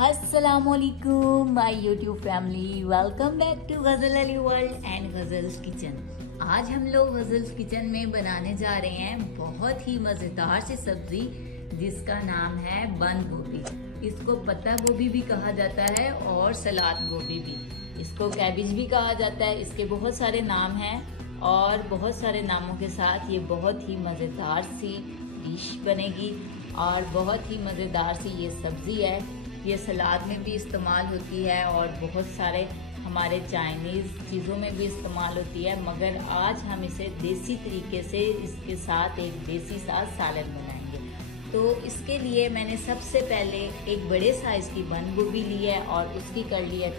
अस्सलामुअलैकुम my YouTube family, welcome back to Ghazal Ali world and Ghazal's kitchen. आज हम लोग गजल्स किचन में बनाने जा रहे हैं बहुत ही मजेदार सी सब्जी जिसका नाम है बंद गोभी। इसको पत्ता गोभी भी कहा जाता है और सलाद गोभी भी, इसको कैबिज भी कहा जाता है। इसके बहुत सारे नाम हैं और बहुत सारे नामों के साथ ये बहुत ही मजेदार सी डिश बनेगी और बहुत ही मजेदार सी ये सब्जी है। ये सलाद में भी इस्तेमाल होती है और बहुत सारे हमारे चाइनीज़ चीज़ों में भी इस्तेमाल होती है, मगर आज हम इसे देसी तरीके से इसके साथ एक देसी सा सालन बनाएंगे। तो इसके लिए मैंने सबसे पहले एक बड़े साइज़ की बंद गोभी ली है और उसकी कर ली है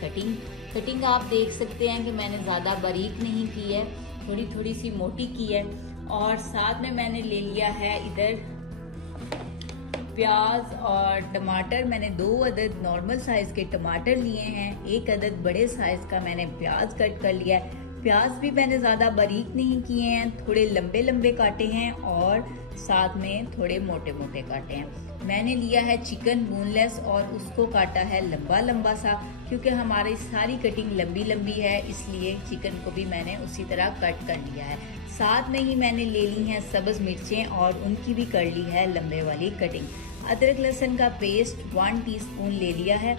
कटिंग आप देख सकते हैं कि मैंने ज़्यादा बारीक नहीं की है, थोड़ी थोड़ी सी मोटी की है। और साथ में मैंने ले लिया है इधर प्याज और टमाटर। मैंने 2 अदद नॉर्मल साइज के टमाटर लिए हैं, 1 अदद बड़े साइज का मैंने प्याज कट कर लिया है। प्याज भी मैंने ज़्यादा बारीक नहीं किए हैं, थोड़े लंबे लंबे काटे हैं और साथ में थोड़े मोटे मोटे काटे हैं। मैंने लिया है चिकन बोनलेस और उसको काटा है लंबा लंबा सा, क्योंकि हमारी सारी कटिंग लंबी लंबी है, इसलिए चिकन को भी मैंने उसी तरह कट कर लिया है। साथ में ही मैंने ले ली हैं सब्ज मिर्चें और उनकी भी कर ली है लंबे वाली कटिंग। अदरक लहसुन का पेस्ट 1 टीस्पून ले लिया है।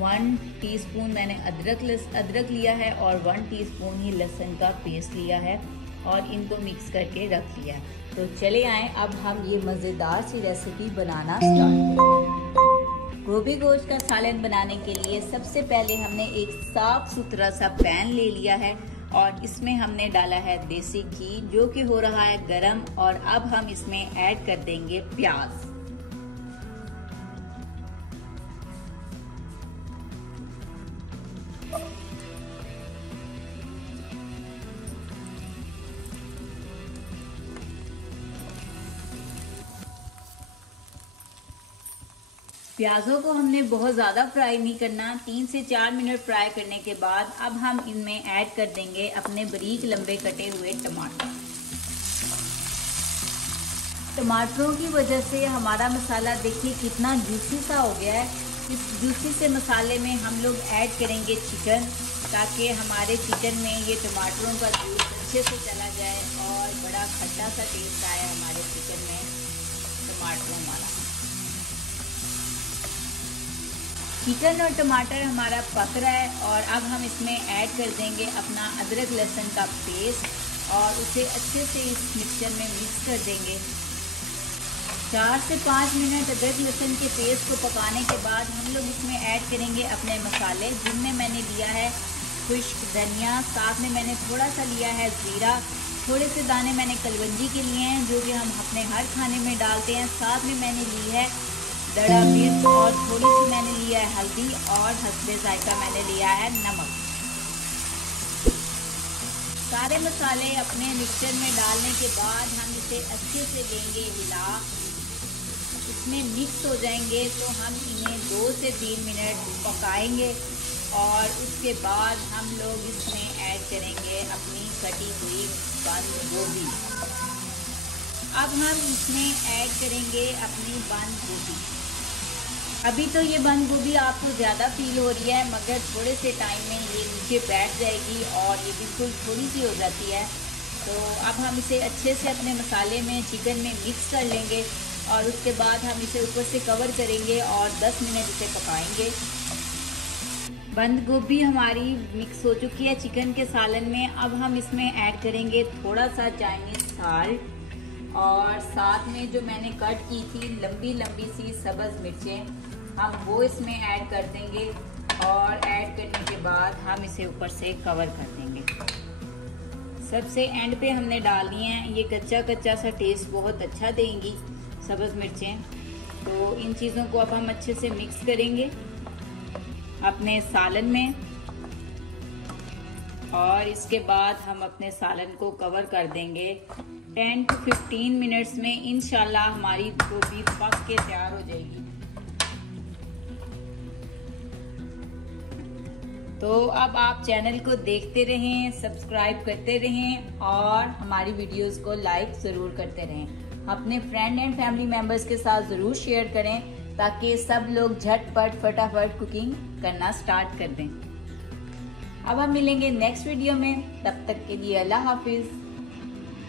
1 टीस्पून मैंने अदरक लिया है और 1 टीस्पून ही लहसुन का पेस्ट लिया है और इनको मिक्स करके रख लिया है। तो चले आए अब हम ये मज़ेदार सी रेसिपी बनाना स्टार्ट करें। गोभी गोश्त का सालन बनाने के लिए सबसे पहले हमने एक साफ सुथरा सा पैन ले लिया है और इसमें हमने डाला है देसी घी जो कि हो रहा है गरम। और अब हम इसमें ऐड कर देंगे प्याज। प्याजों को हमने बहुत ज़्यादा फ्राई नहीं करना, 3 से 4 मिनट फ्राई करने के बाद अब हम इनमें ऐड कर देंगे अपने बारीक लंबे कटे हुए टमाटर। टमाटरों की वजह से हमारा मसाला देखिए कितना जूसी सा हो गया है। इस जूसी से मसाले में हम लोग ऐड करेंगे चिकन, ताकि हमारे चिकन में ये टमाटरों का जूस अच्छे से चला जाए और बड़ा खट्टा सा टेस्ट आए हमारे चिकन में टमाटरों वाला। चिकन और टमाटर हमारा पक रहा है और अब हम इसमें ऐड कर देंगे अपना अदरक लहसुन का पेस्ट और उसे अच्छे से इस मिक्सचर में मिक्स कर देंगे। 4 से 5 मिनट अदरक लहसुन के पेस्ट को पकाने के बाद हम लोग इसमें ऐड करेंगे अपने मसाले, जिनमें मैंने लिया है खुश्क धनिया, साथ में मैंने थोड़ा सा लिया है ज़ीरा, थोड़े से दाने मैंने कलवंजी के लिए हैं जो कि हम अपने हर खाने में डालते हैं। साथ में मैंने ली है दड़ा मिर्च और थोड़ी सी मैंने लिया है हल्दी और हस्बे जायका मैंने लिया है नमक। सारे मसाले अपने मिक्सचर में डालने के बाद हम इसे अच्छे से देंगे हिला, इसमें मिक्स हो जाएंगे तो हम इन्हें 2 से 3 मिनट पकाएंगे और उसके बाद हम लोग इसमें ऐड करेंगे अपनी कटी हुई बंद गोभी। अब हम इसमें ऐड करेंगे अपनी बंद गोभी। अभी तो ये बंद गोभी आपको ज़्यादा फील हो रही है, मगर थोड़े से टाइम में ये नीचे बैठ जाएगी और ये बिल्कुल थोड़ी सी हो जाती है। तो अब हम इसे अच्छे से अपने मसाले में चिकन में मिक्स कर लेंगे और उसके बाद हम इसे ऊपर से कवर करेंगे और 10 मिनट इसे पकाएंगे। बंद गोभी हमारी मिक्स हो चुकी है चिकन के सालन में। अब हम इसमें ऐड करेंगे थोड़ा सा चाइनीज़ साल्ट और साथ में जो मैंने कट की थी लंबी लंबी सी सब्ज़ मिर्चें हम वो इसमें ऐड कर देंगे और ऐड करने के बाद हम इसे ऊपर से कवर कर देंगे। सबसे एंड पे हमने डालनी है, ये कच्चा कच्चा सा टेस्ट बहुत अच्छा देंगी सब्ज़ मिर्चें। तो इन चीज़ों को अब हम अच्छे से मिक्स करेंगे अपने सालन में और इसके बाद हम अपने सालन को कवर कर देंगे 10 to 15 मिनट्स में। इंशाल्लाह हमारी गोभी पक के तैयार हो जाएगी। तो अब आप चैनल को देखते रहें, सब्सक्राइब करते रहें और हमारी वीडियोस को लाइक ज़रूर करते रहें। अपने फ्रेंड एंड फैमिली मेम्बर्स के साथ ज़रूर शेयर करें ताकि सब लोग झटपट फटाफट कुकिंग करना स्टार्ट कर दें। अब हम मिलेंगे नेक्स्ट वीडियो में, तब तक के लिए अल्लाह हाफिज।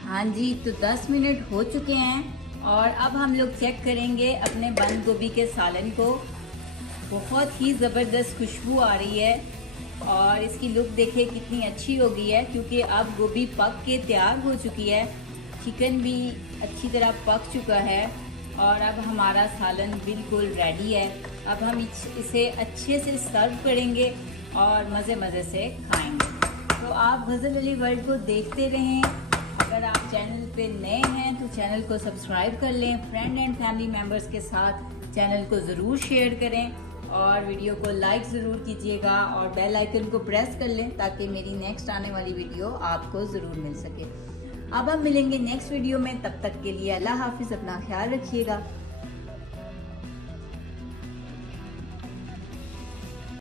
हाँ जी, तो 10 मिनट हो चुके हैं और अब हम लोग चेक करेंगे अपने बंद गोभी के सालन को। बहुत ही ज़बरदस्त खुशबू आ रही है और इसकी लुक देखिए कितनी अच्छी हो गई है, क्योंकि अब गोभी पक के तैयार हो चुकी है, चिकन भी अच्छी तरह पक चुका है और अब हमारा सालन बिल्कुल रेडी है। अब हम इसे अच्छे से सर्व करेंगे और मज़े मज़े से खाएंगे। तो आप गज़ल अली वर्ल्ड को देखते रहें। अगर आप चैनल पे नए हैं तो चैनल को सब्सक्राइब कर लें, फ्रेंड एंड फैमिली मेम्बर्स के साथ चैनल को ज़रूर शेयर करें और वीडियो को लाइक ज़रूर कीजिएगा और बेल आइकन को प्रेस कर लें ताकि मेरी नेक्स्ट आने वाली वीडियो आपको ज़रूर मिल सके। अब हम मिलेंगे नेक्स्ट वीडियो में, तब तक के लिए अल्लाह हाफिज़, अपना ख्याल रखिएगा।